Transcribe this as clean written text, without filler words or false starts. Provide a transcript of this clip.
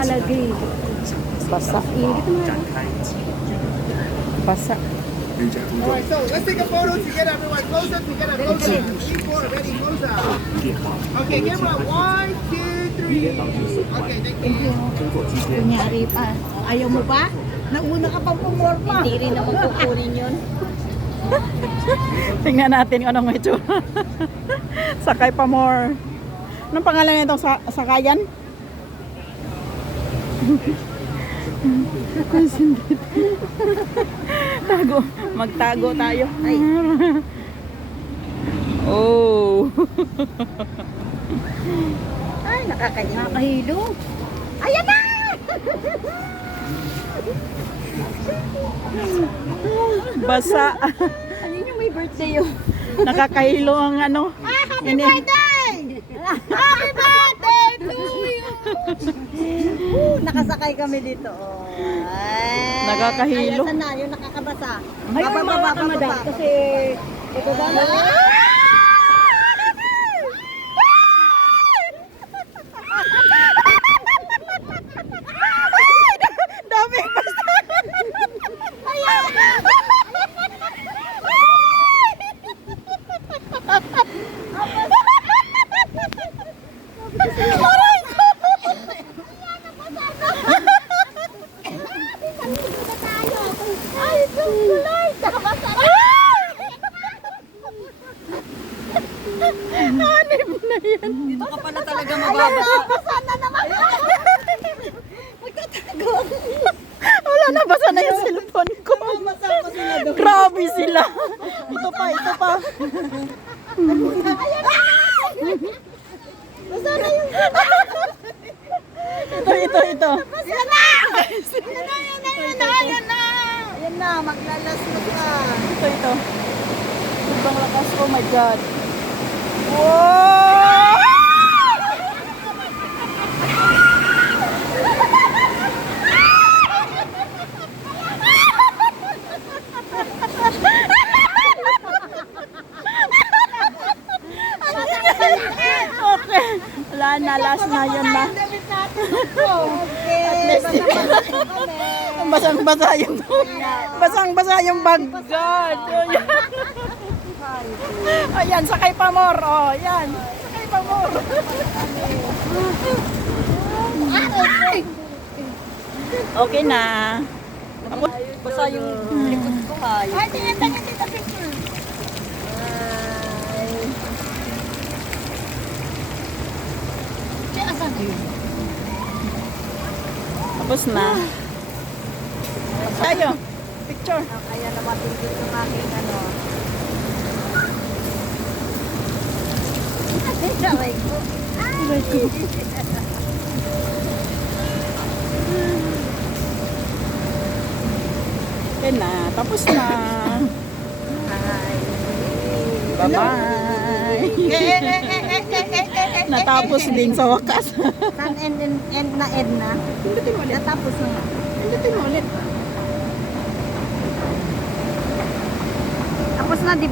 talaga eh. Basa. Ingit mo. Basa. Alright, so let's take a photo together, everyone. Close up together. Close up. Keep ready. Close up. Okay, camera. 1, 2, 3. Okay, thank you. Kunyari pa. Ayaw mo ba? Nauna ka pang pumorma. Hindi rin naman kukunin yun. Tingnan natin kung anong itsura. Sakay pa more. Anong pangalan nitong sakayan? Tago. Magtago tayo. Ay. Oh. Ay, nakakahilo. Ayan na! Basa. Ano yung may birthday yun? Nakakahilo ang ano. Happy birthday! Happy birthday to you! Nakasakay kami dito. Oh. Ay, Nakakahilo. Ayan na, yung nakakabasa. Ay, Baba, kasi ito ba na? Dami basa. Hanip na yan. Dito ka pala talaga mababasa. Sana naman. Magtatago. Wala na, basa na yung cellphone ko. Grabe sila. Ito pa, ito pa. Basa na yung Ito. Basa na! Ayan na! Ayan na, maglalas mo ka. Ito. Ibang lakas, oh my God. Wow! Okay. Wala na, last na yun na. Basang-basa yung basang-basa yung bag. God. Ayan, sakay pa more. Oh, yan. Sakay pa more. Okay na. Basa yung likod ko ha. Ay, tingin dito picture. Ay. Kaya asan na yun? Tapos na. Tayo. Picture. Kaya naman tingin yung aking ano. Ay, saray ko. Ay, Okay na. Tapos na. Bye-bye. Natapos din sa wakas. San end na. Pindutin mo ulit. Natapos na nga. Pindutin mo ulit. Tapos na, di